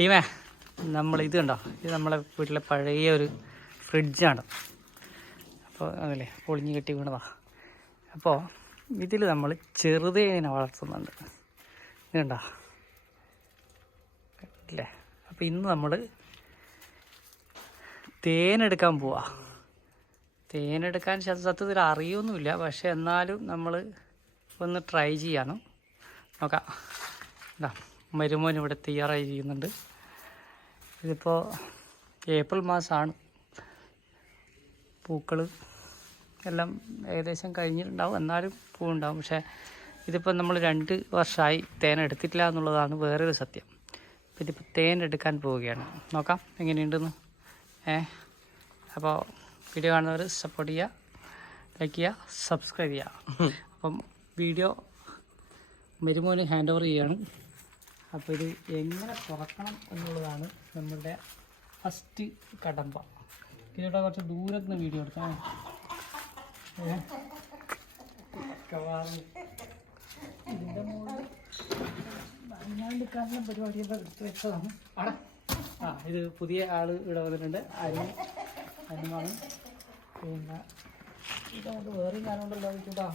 ടീമേ നമ്മൾ ഇത് കണ്ടോ? ഇത് നമ്മളെ വീട്ടിലെ പഴയ ഒരു ഫ്രിഡ്ജാണ്. അപ്പോൾ അതല്ലേ പൊളിഞ്ഞ് കെട്ടി വീണതാ. അപ്പോൾ ഇതിൽ നമ്മൾ ചെറുതേനെ വളർത്തുന്നുണ്ട്. കണ്ടോ? അല്ലേ? അപ്പോൾ ഇന്ന് നമ്മൾ തേനെടുക്കാൻ പോവാ. തേനെടുക്കാൻ സത്യത്തിൽ അറിയൊന്നുമില്ല. പക്ഷെ എന്നാലും നമ്മൾ ഒന്ന് ട്രൈ ചെയ്യാനും നോക്കാം. ഇതാ. മരുമോൻ ഇവിടെ തയ്യാറായിരിക്കുന്നുണ്ട് ഇതിപ്പോൾ ഏപ്രിൽ മാസമാണ് പൂക്കൾ എല്ലാം ഏകദേശം കഴിഞ്ഞിട്ടുണ്ടാവും. എന്നാലും പൂവുണ്ടാവും. പക്ഷേ ഇതിപ്പോൾ നമ്മൾ രണ്ട് വർഷമായി തേൻ എടുത്തിട്ടില്ല എന്നുള്ളതാണ് വേറൊരു സത്യം. അപ്പോൾ ഇതിപ്പോൾ തേൻ എടുക്കാൻ പോവുകയാണ്. നോക്കാം എങ്ങനെയുണ്ടെന്ന്. ഏ? അപ്പോൾ വീഡിയോ കാണുന്നവർ സപ്പോർട്ട് ചെയ്യുക ലൈക്ക് ചെയ്യുക സബ്സ്ക്രൈബ് ചെയ്യുക അപ്പം വീഡിയോ മരുമോന് ഹാൻഡ് ഓവർ ചെയ്യാണ്. അപ്പോൾ ഇത് എങ്ങനെ തുറക്കണം എന്നുള്ളതാണ് നമ്മളുടെ ഫസ്റ്റ് കടമ്പ. ഇതിലൂടെ കുറച്ച് ദൂരത്ത് നിന്ന് വീഡിയോ എടുക്കാം ആ ഇത് പുതിയ ആൾ ഇവിടെ വന്നിട്ടുണ്ട്. അരി അനുമാണ് പിന്നെ ഇതുകൊണ്ട് വേറെയും വേറെ കാനുണ്ടല്ലോ ചൂടാ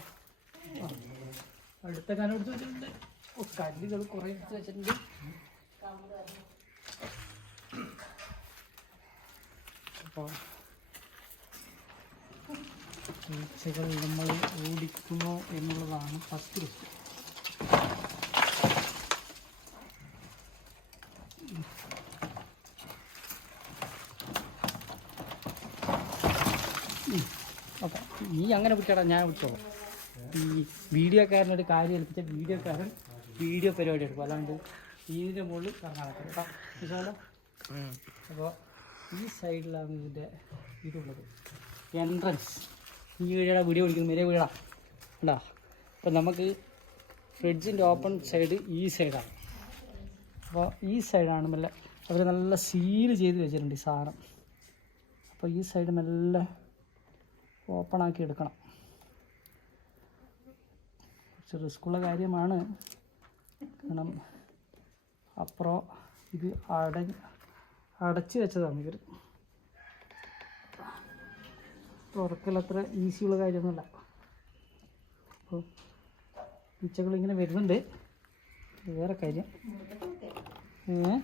അടുത്ത കാനം എടുത്ത് വെച്ചിട്ടുണ്ട്. കല്ലുകൾ കുറേ എടുത്ത് വെച്ചിട്ടുണ്ട്. അപ്പോൾ ഈച്ചകൾ നമ്മൾ ഓടിക്കുമോ എന്നുള്ളതാണ് ഫസ്റ്റ് ക്വസ്റ്റ്യൻ ഓക്കെ നീ അങ്ങനെ വിട്ടടാ ഞാൻ വിട്ടോ ഈ വീഡിയോക്കാരനൊരു കാര്യം ഏൽപ്പിച്ച വീഡിയോക്കാരൻ വീഡിയോ പരിപാടി എടുക്കും. അല്ലാണ്ട് ഇതിന്റെ മുകളിൽ കേട്ടോ വിശാലോ അപ്പോൾ ഈ സൈഡിലാണ് ഇതിന്റെ ഇതുള്ളത്. എൻട്രൻസ് ഈ വീടാ വീഡിയോ പിടിക്കുന്നത് മേരെ വീടാ. ഉണ്ടാ അപ്പോൾ നമുക്ക് ഫ്രിഡ്ജിന്റെ ഓപ്പൺ സൈഡ് ഈ സൈഡാണ്. അപ്പോൾ ഈ സൈഡാണ് നല്ല അവർ നല്ല സീൽ ചെയ്ത് വെച്ചിട്ടുണ്ട് ഈ സാധനം. അപ്പോൾ ഈ സൈഡ് നല്ല ഓപ്പൺ ആക്കി എടുക്കണം. കുറച്ച് റിസ്ക്കുള്ള കാര്യമാണ്. കാരണം അപ്പുറം ഇത് അട അടച്ച് വെച്ചതാണ് ഇവർ തുറക്കൽ അത്ര ഈസിയുള്ള കാര്യമൊന്നുമല്ല. അപ്പോൾ ഈച്ചകളിങ്ങനെ വരുന്നുണ്ട്. വേറെ കാര്യം. ഏ?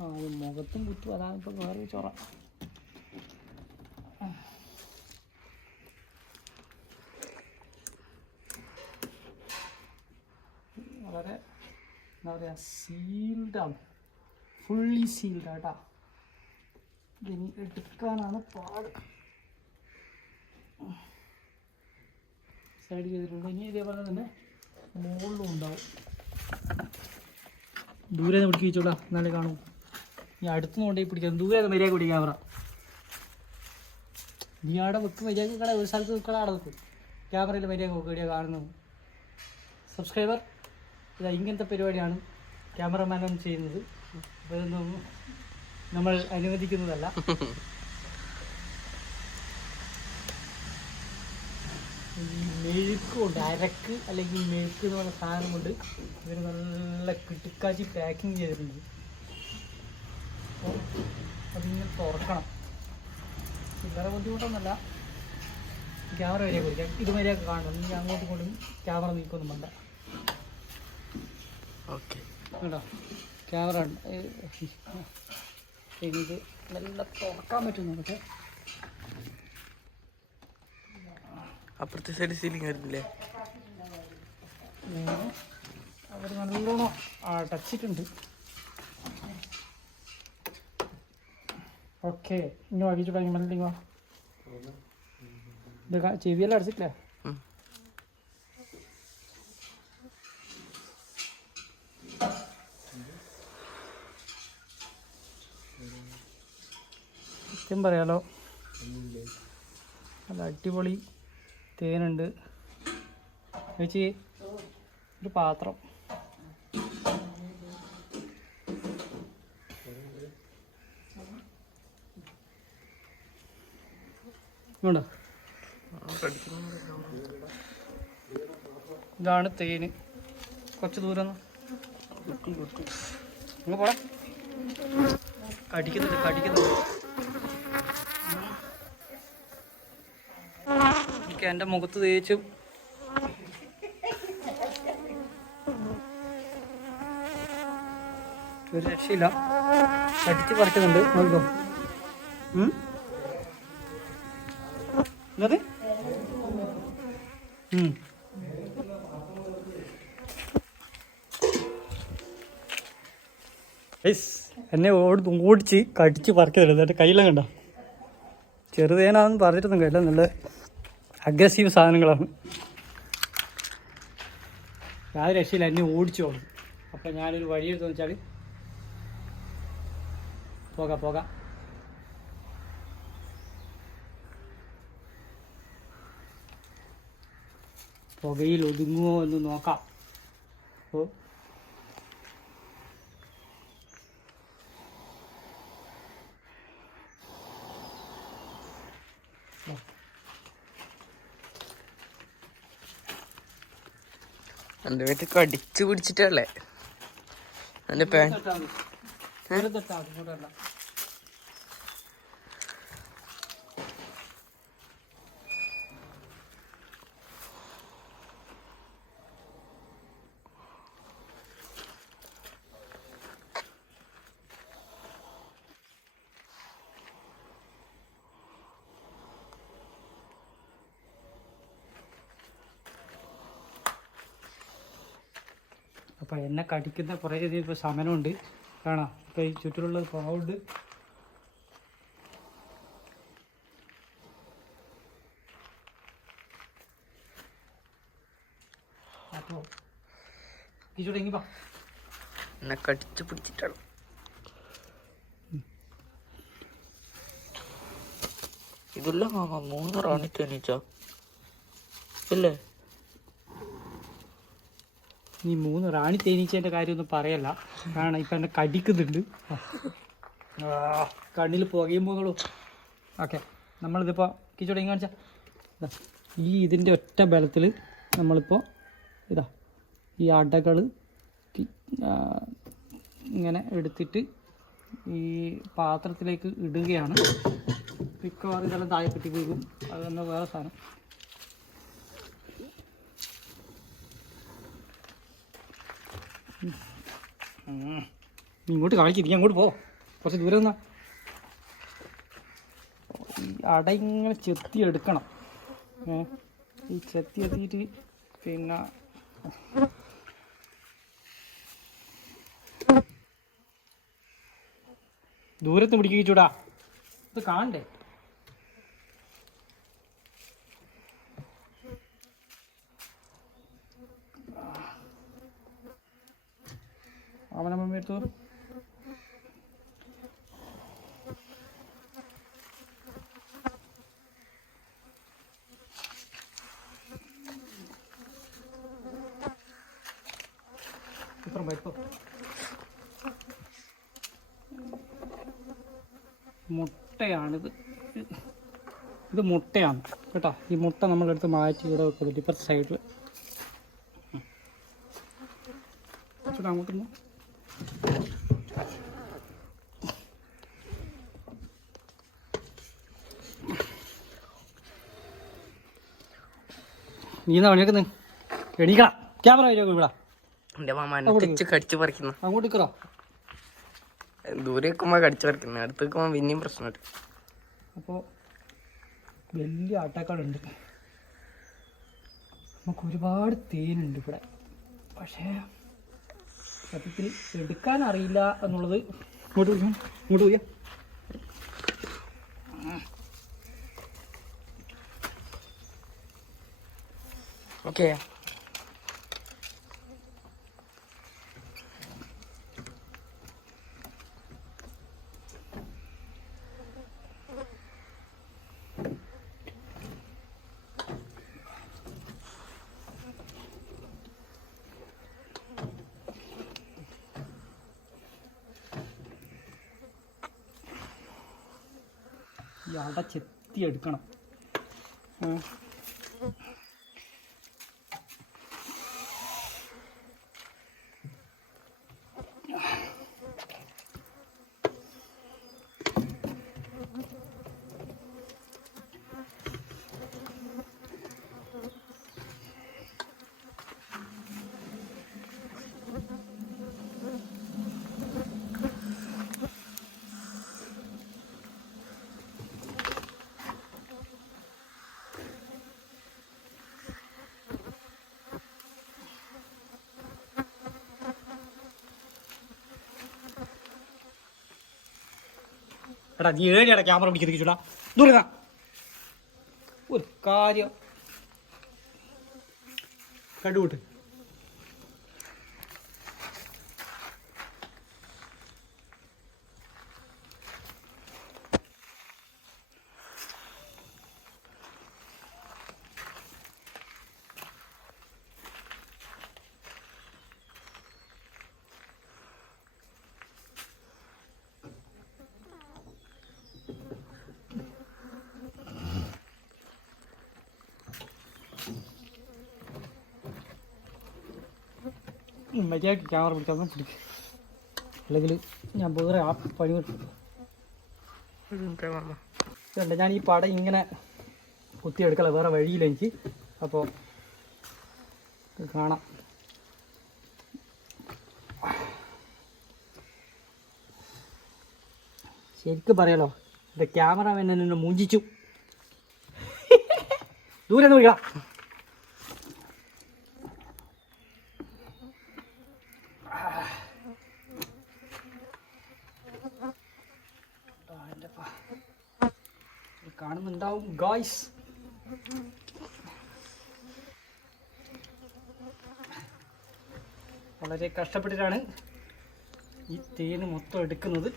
ആ മുഖത്തും കുത്തും. അതാണ് ഇപ്പോൾ വേറെ ചൊറ. വളരെ എന്താ പറയുക സീൽഡാണ് ഫുള്ളി സീൽഡ് ആട്ടാ ഇതിനി എടുക്കാനാണ് പാട്. സൈഡ് ചെയ്തിട്ടുണ്ട്. ഇനി ഇതേപോലെ തന്നെ മുകളിലും ഉണ്ടാവും. ദൂരെ നിന്ന് പിടിക്കി വെച്ചോളാം എന്നാലേ കാണും. നീ അടുത്തുനിന്ന് കൊണ്ടുപോയി പിടിക്കാം. ദൂരെ മര്യാദ പിടിക്കാം ക്യാമറ. നീ അവിടെ വെക്ക്. മര്യാദ ഒരു സ്ഥലത്ത് നിൽക്കണം അവിടെ വെക്കും ക്യാമറയിൽ മര്യാദ നോക്കുക കാണുന്നു സബ്സ്ക്രൈബർ ഇതാ ഇങ്ങനത്തെ പരിപാടിയാണ് ക്യാമറമാനും ചെയ്യുന്നത്. അപ്പോൾ ഇതൊന്നും നമ്മൾ അനുവദിക്കുന്നതല്ല. മെഴുക്കുണ്ട് മെഴുക്ക് അരക്ക് അല്ലെങ്കിൽ മെഴുക്ക് എന്ന് പറഞ്ഞ സാധനമുണ്ട് ഇവർ നല്ല കിട്ടുക്കാച്ചി പാക്കിങ് ചെയ്തിട്ടുണ്ട്. അതിങ്ങനെ തുറക്കണം. ചില്ലറ ബുദ്ധിമുട്ടൊന്നുമല്ല. ക്യാമറ വരെ കൊടുക്കാം. ഇത് വരെയൊക്കെ കാണണം ഇനി അങ്ങോട്ടും ഇങ്ങോട്ടും ക്യാമറ നീക്കൊന്നും വേണ്ട. ഓക്കെ. കേട്ടോ ക്യാമറ ഇത് നല്ല തുറക്കാൻ പറ്റുന്നു നമുക്ക് അപ്പുറത്തെ സൈഡ് സീലിംഗ് വരുന്നില്ലേ അവർ നല്ലോണം ടച്ചിട്ടുണ്ട് ഓക്കെ. ഇനി വാങ്ങിച്ചു തുടങ്ങി മെല്ലിങ്ങ ഇത് ചെവിയെല്ലാം അടച്ചിട്ടില്ലേ? സത്യം പറയാലോ. നല്ല അടിപൊളി തേനുണ്ട്. ചേച്ചി ഒരു പാത്രം. ഇതാണ് തേന്. കുറച്ച് ദൂരം അങ്ങ് പോടാ. കടിക്കുന്നുണ്ട് എനിക്ക് എന്റെ മുഖത്ത് തേച്ചു. ഒരു രക്ഷയില്ല. കടിച്ച് പറിക്കുന്നുണ്ട്. നോക്കോ? എന്നത് എന്നെ ഓടി ഓടിച്ച് കടിച്ച് പറിക്കുന്നില്ല എന്നിട്ട് കയ്യിലും കണ്ട? ചെറുതേനാന്ന് പറഞ്ഞിട്ടൊന്നും കഴിയില്ല നല്ല അഗ്രസീവ് സാധനങ്ങളാണ്. യാതൊരു രക്ഷയില്ല എന്നെ ഓടിച്ചു പോകും അപ്പം ഞാനൊരു വഴി എടുത്തെന്ന് വെച്ചാൽ പോകാം പോകാം. പുകയിൽ ഒതുങ്ങുമോ എന്ന് നോക്കാം. അപ്പോൾ എന്റെ വീട്ടിൽ കടിച്ചു പിടിച്ചിട്ടല്ലേ എന്റെ പാൻ അപ്പോൾ എന്നെ കടിക്കുന്ന കുറേ അധികം ഇപ്പോൾ ശമനമുണ്ട് കാണാം. ഇപ്പോൾ ഈ ചുറ്റിലുള്ള പാവുണ്ട്. അപ്പോൾ ഈ ചുടെങ്കി പാ എന്നെ കടിച്ച് പിടിച്ചിട്ടാണ്. ഇതല്ല മാമ മൂന്ന് റാണി തേനീച്ച. ഇല്ലേ? നീ മൂന്ന് റാണി തേനീച്ചേന്റെ കാര്യമൊന്നും പറയല്ല. കാരണം ഇപ്പം എന്നെ കടിക്കുന്നുണ്ട്. കണ്ണിൽ പുകയും പോകുന്നുള്ളൂ ഓക്കെ നമ്മളിതിപ്പോൾ കിച്ചോടെ കാണിച്ചാൽ ഈ ഇതിന്റെ ഒറ്റ ബലത്തിൽ നമ്മളിപ്പോൾ ഇതാ ഈ അടകൾ ഇങ്ങനെ എടുത്തിട്ട് ഈ പാത്രത്തിലേക്ക് ഇടുകയാണ്. മിക്കവാറും ഇതെല്ലാം താഴെ പോകും. വീഴും വേറെ സാധനം ഉം. നീ ഇങ്ങോട്ട് നീ അങ്ങോട്ട് പോ. കുറച്ച് ദൂരം നിന്നാ. ഈ അട ഇങ്ങനെ ചെത്തി എടുക്കണം. ഈ ചെത്തി എത്തിയിട്ട് പിന്നെ ദൂരത്ത് പിടിക്കിച്ചൂടാ ഇത് കാണണ്ടേ? അവനമ്മ എടുത്തു ഇത്ര വലിപ്പം മുട്ടയാണിത്. ഇത് മുട്ടയാണ്. കേട്ടോ ഈ മുട്ട നമ്മളെടുത്ത് മാറ്റി ഇവിടെ വെക്കുന്നുണ്ട് ഇപ്പുറത്തെ സൈഡിൽ ചേട്ടാ നീ എന്നാ പണിയാക്കുന്നത് എണീക്കണം ക്യാമറ വരും ഇവിടെ. എന്റെ മാമ തിരിച്ച് കടിച്ചു പറിക്കുന്നു. അങ്ങോട്ട് നിൽക്കറോ ദൂരെ വെക്കുമ്പോൾ കടിച്ചു പറിക്കുന്നു. അടുത്ത് വെക്കുമ്പോൾ പിന്നെയും പ്രശ്നമുണ്ട് അപ്പോൾ വലിയ ആട്ടക്കാടുണ്ട്. നമുക്ക് ഒരുപാട് തേനുണ്ട് ഇവിടെ. പക്ഷേ സത്യത്തിൽ എടുക്കാൻ അറിയില്ല എന്നുള്ളത് ഇങ്ങോട്ട് പോയി ഇങ്ങോട്ട് പോയി ഓക്കെ. ഈ അട ചെത്തി എടുക്കണം. എടാ നീ ഏടിയാടാ ക്യാമറ പിടിച്ചിരിക്കൂടാ ദൂരം ഒരു കാര്യം. കണ്ടുകൂട്ട് മര്യാദയ്ക്ക് ക്യാമറ പിടിക്കാൻ പിടിക്കും. അല്ലെങ്കിൽ ഞാൻ വേറെ ആ പണി കിട്ടും ഞാൻ ഈ പടം ഇങ്ങനെ കുത്തിയെടുക്കല വേറെ വഴിയില്ല എനിക്ക്. അപ്പോൾ കാണാം. ശരിക്കും പറയാലോ എന്റെ ക്യാമറമാൻ എന്നെ മൂഞ്ചിച്ചു. ദൂരെ നിന്ന് കാണുന്നുണ്ടാവും ഗോയ്സ് വളരെ കഷ്ടപ്പെട്ടിട്ടാണ് ഈ തേന് മൊത്തം എടുക്കുന്നത്.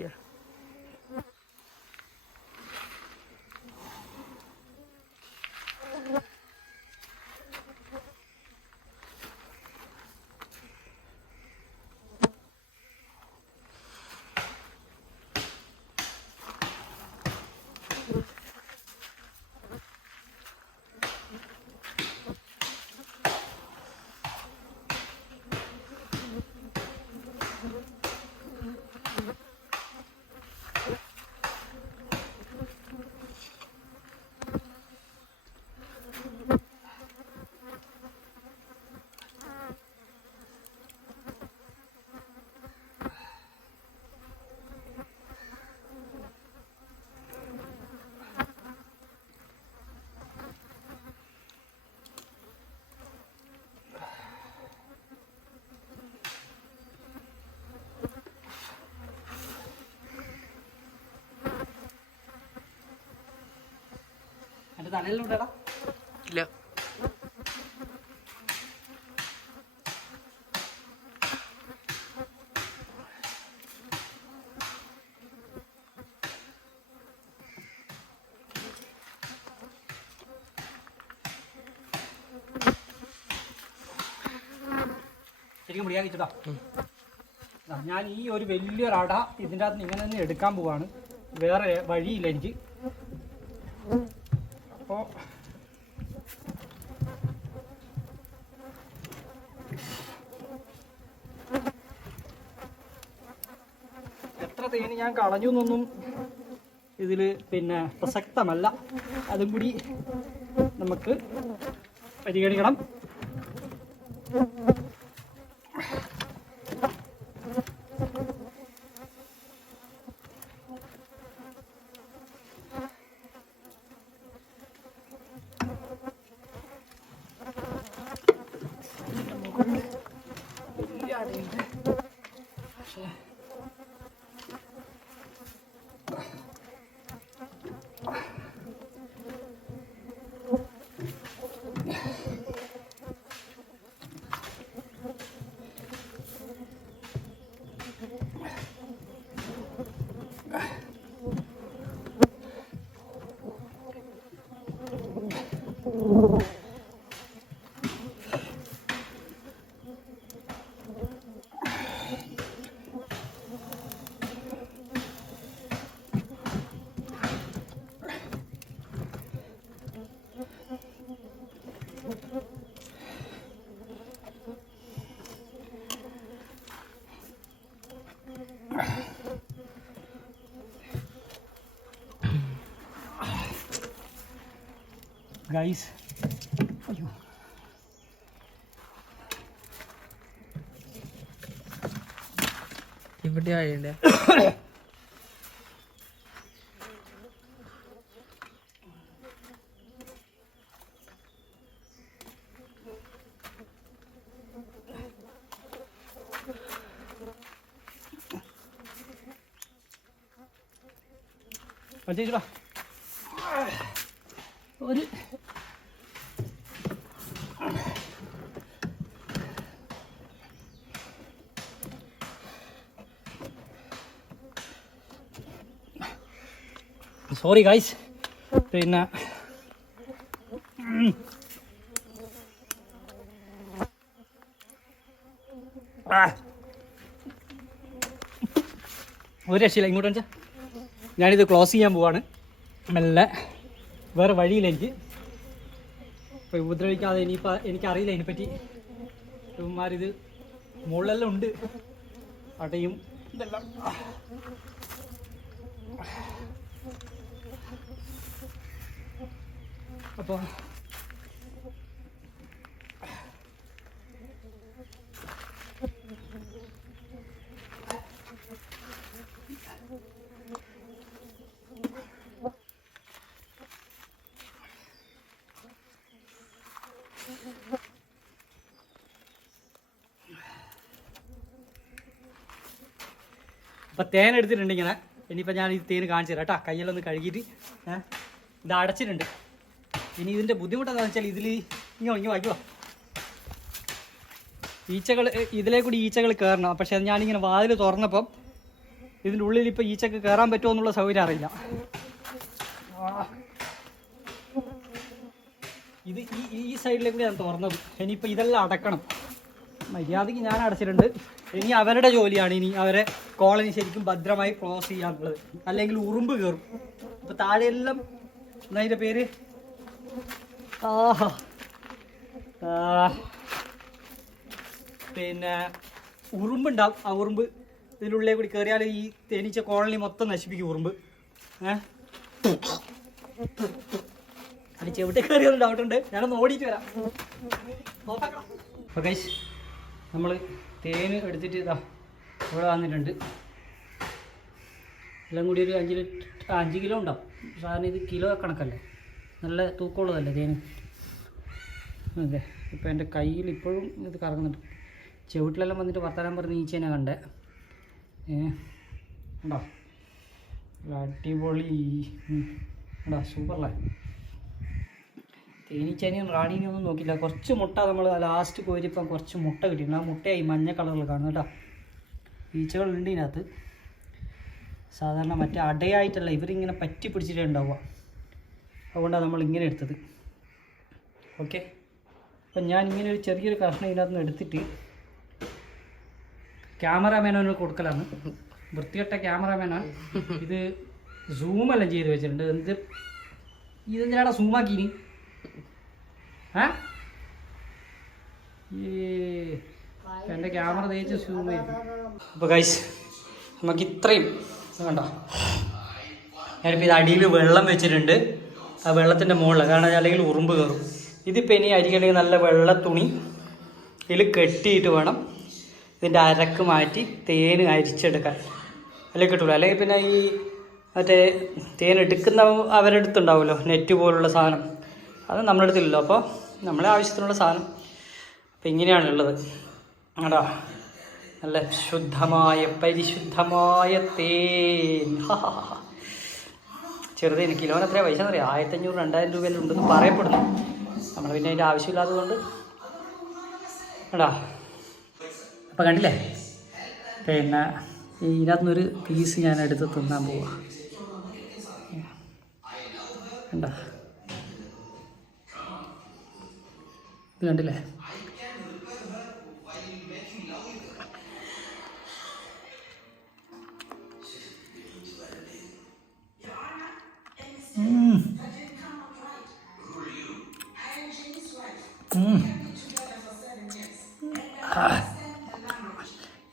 Frontier. എന്റെ തലയിലുണ്ടേടാ ഇല്ല. ശരിക്കും മുടിയാക്കിച്ചതാ ഞാൻ ഈ ഒരു വലിയൊരു അട ഇതിന്റെ അകത്ത് ഇങ്ങനെ തന്നെ എടുക്കാൻ പോവാണ്. വേറെ വഴിയില്ല എനിക്ക് അപ്പോൾ എത്ര തേന് ഞാൻ കളഞ്ഞു എന്നൊന്നും ഇതിൽ പിന്നെ പ്രസക്തമല്ല. അതും കൂടി നമുക്ക് പരിഗണിക്കണം. ഗൈസ് ഇവിടെ ആയില്ലേ ഒരു സോറി ഗൈസ് പിന്നെ. ഒരു രക്ഷയില്ല. ഇങ്ങോട്ട് വെച്ചാൽ ഞാനിത് ക്ലോസ് ചെയ്യാൻ പോവാണ്. മെല്ലെ. വേറെ വഴിയില്ല എനിക്ക്. ഇപ്പോൾ ഉപദ്രവിക്കാതെ ഇനിയിപ്പോൾ എനിക്കറിയില്ല ഇതിനെപ്പറ്റി. ഇവന്മാരിത് മുകളിലെല്ലാം ഉണ്ട്. അടയും. ഇതെല്ലാം. അപ്പോൾ അപ്പോൾ തേൻ എടുത്തിട്ടുണ്ട് ഇങ്ങനെ. ഇനിയിപ്പോൾ ഞാൻ ഈ തേൻ കാണിച്ചു തരാം കേട്ടോ. കയ്യിലൊന്ന് കഴുകിയിട്ട് ഇത് അടച്ചിട്ടുണ്ട്. ഇനി ഇതിന്റെ ബുദ്ധിമുട്ടെന്താണെന്ന് വെച്ചാൽ ഇതിൽ ഇങ്ങനെ ഇങ്ങനെ വായിക്കുവാ ഈച്ചകൾ ഇതിലേ കൂടി ഈച്ചകൾ കയറണം പക്ഷെ ഞാനിങ്ങനെ വാതിൽ തുറന്നപ്പം ഇതിന്റെ ഉള്ളിൽ ഇപ്പോൾ ഈച്ചക്ക് കയറാൻ പറ്റുമോ എന്നുള്ള സൗകര്യം അറിയില്ല. ഇത് ഈ ഈ സൈഡിലേക്ക് കൂടി ഞാൻ തുറന്നത്. ഇനിയിപ്പോൾ ഇതെല്ലാം അടക്കണം. മര്യാദയ്ക്ക് ഞാൻ അടച്ചിട്ടുണ്ട്. ഇനി അവരുടെ ജോലിയാണ് ഇനി അവരെ കോളനി ശരിക്കും ഭദ്രമായി ക്ലോസ് ചെയ്യാനുള്ളത്. അല്ലെങ്കിൽ ഉറുമ്പ് കയറും. ഇപ്പോൾ താഴെയെല്ലാം എന്നതിന്റെ പേര്. പിന്നെ ഉറുമ്പുണ്ടാവും. ആ ഉറുമ്പ് ഇതിനുള്ളിൽ കൂടി കയറിയാൽ ഈ തേനീച്ച കോളനി മൊത്തം നശിപ്പിക്കും ഉറുമ്പ്. ഏഹ്? അത് ചെവിട്ടി കയറിയൊരു ഡൗട്ട് ഉണ്ട്. ഞാനൊന്ന് ഓടിയിട്ട് വരാം. അപ്പോൾ ഗൈസ് നമ്മൾ തേൻ എടുത്തിട്ട് ഇതാ ഇവിടെ വന്നിട്ടുണ്ട്. എല്ലാം കൂടി ഒരു അഞ്ച് ലിറ്റർ അഞ്ച് കിലോ ഉണ്ടാവും. സാറിന് ഇത് കിലോ കണക്കല്ലേ? നല്ല തൂക്കമുള്ളതല്ലേ തേന് അതെ ഇപ്പോൾ എന്റെ കയ്യിൽ ഇപ്പോഴും ഇത് കറങ്ങുന്നുണ്ട്. ചുവട്ടിലെല്ലാം വന്നിട്ട് വർത്തമാനം പറഞ്ഞ് ഈച്ചേനെ കണ്ടേ. ഉണ്ടോ അടിപൊളി. എടാ സൂപ്പറല്ലേ? തേനീച്ചേനെയും റാണീനെയും ഒന്നും നോക്കില്ല കുറച്ച് മുട്ട നമ്മൾ ലാസ്റ്റ് കോരിപ്പം കുറച്ച് മുട്ട കിട്ടിയിട്ടുണ്ട്. ആ മുട്ടയായി മഞ്ഞ കളറിൽ കാണും കേട്ടോ. ഈച്ചകളുണ്ട് ഇതിനകത്ത്. സാധാരണ മറ്റേ അടയായിട്ടല്ല ഇവരിങ്ങനെ പറ്റി പിടിച്ചിട്ടേ ഉണ്ടാവുക. അതുകൊണ്ടാണ് നമ്മൾ ഇങ്ങനെ എടുത്തത്. ഓക്കെ അപ്പം ഞാൻ ഇങ്ങനെ ഒരു ചെറിയൊരു കഷ്ണം ഇതിനകത്ത് നിന്ന് എടുത്തിട്ട് ക്യാമറാമാനോന് കൊടുക്കലാണ്. വൃത്തികെട്ട ക്യാമറാമാനാണ് ഇത് സൂമെല്ലാം ചെയ്ത് വെച്ചിട്ടുണ്ട്. എന്ത്? ഇതെന്തിനാടാ സൂമാക്കിനി ഏ? എന്റെ ക്യാമറ തേച്ച് സൂം ചെയ്തു. അപ്പോൾ ഗൈസ് നമുക്ക് ഇത്രയും. കണ്ടോ? ഞാനിപ്പോൾ ഇത് അടിയിൽ വെള്ളം വെച്ചിട്ടുണ്ട്. ആ വെള്ളത്തിന്റെ മുകളിൽ കാരണം അല്ലെങ്കിൽ ഉറുമ്പ് കയറും. ഇതിപ്പോൾ ഇനി അരിക്കണമെങ്കിൽ നല്ല വെള്ള തുണി ഇതിൽ കെട്ടിയിട്ട് വേണം ഇതിന്റെ അരക്ക് മാറ്റി തേൻ അരിച്ചെടുക്കാൻ. അല്ലെങ്കിൽ കിട്ടൂല. അല്ലെങ്കിൽ പിന്നെ ഈ മറ്റേ തേൻ എടുക്കുന്ന അവരെടുത്തുണ്ടാവുമല്ലോ നെറ്റ് പോലുള്ള സാധനം. അത് നമ്മുടെ അടുത്തില്ലല്ലോ. അപ്പോൾ നമ്മളെ ആവശ്യത്തിനുള്ള സാധനം. അപ്പം ഇങ്ങനെയാണുള്ളത് ആടാ നല്ല ശുദ്ധമായ പരിശുദ്ധമായ തേൻ. ചെറുതേന് കിലോന് എത്രയാണ് പൈസ എന്നറിയാം? ആയിരത്തഞ്ഞൂറ് രണ്ടായിരം രൂപയെല്ലാം ഉണ്ടെന്ന് പറയപ്പെടുന്നു. നമ്മൾ പിന്നെ അതിന്റെ ആവശ്യമില്ലാത്തതുകൊണ്ട് എടാ അപ്പം കണ്ടില്ലേ? പിന്നെ ഇതിനകത്തുനിന്നൊരു പീസ് ഞാൻ എടുത്ത് തിന്നാൻ പോവാ. കണ്ടാ? കണ്ടില്ലേ?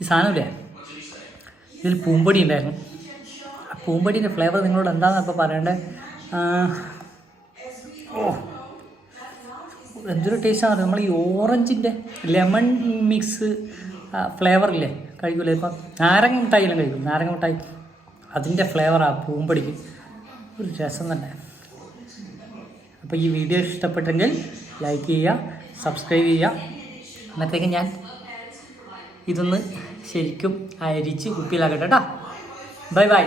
ഈ സാധനമില്ലേ ഇതിൽ പൂമ്പൊടി ഉണ്ടായിരുന്നു. ആ പൂമ്പൊടിന്റെ ഫ്ലേവർ നിങ്ങളോട് എന്താണെന്ന് അപ്പോൾ പറയണ്ടേ? ഓ. എന്തൊരു ടേസ്റ്റാണ് നമ്മൾ ഈ ഓറഞ്ചിന്റെ ലെമൺ മിക്സ് ഫ്ലേവർ ഇല്ലേ? കഴിക്കൂലേ ഇപ്പം? നാരങ്ങ മിഠായിയെല്ലാം കഴിക്കും. നാരങ്ങ മിഠായി. അതിന്റെ ഫ്ലേവറാണ് പൂമ്പടിക്ക്. ഒരു രസം തന്നെ. അപ്പോൾ ഈ വീഡിയോ ഇഷ്ടപ്പെട്ടെങ്കിൽ ലൈക്ക് ചെയ്യുക സബ്സ്ക്രൈബ് ചെയ്യുക. അന്നത്തേക്ക് ഞാൻ ഇതൊന്ന് ശരിക്കും അരിച്ച് കുപ്പിയിലാക്കട്ടെ കേട്ടോ ബൈ ബൈ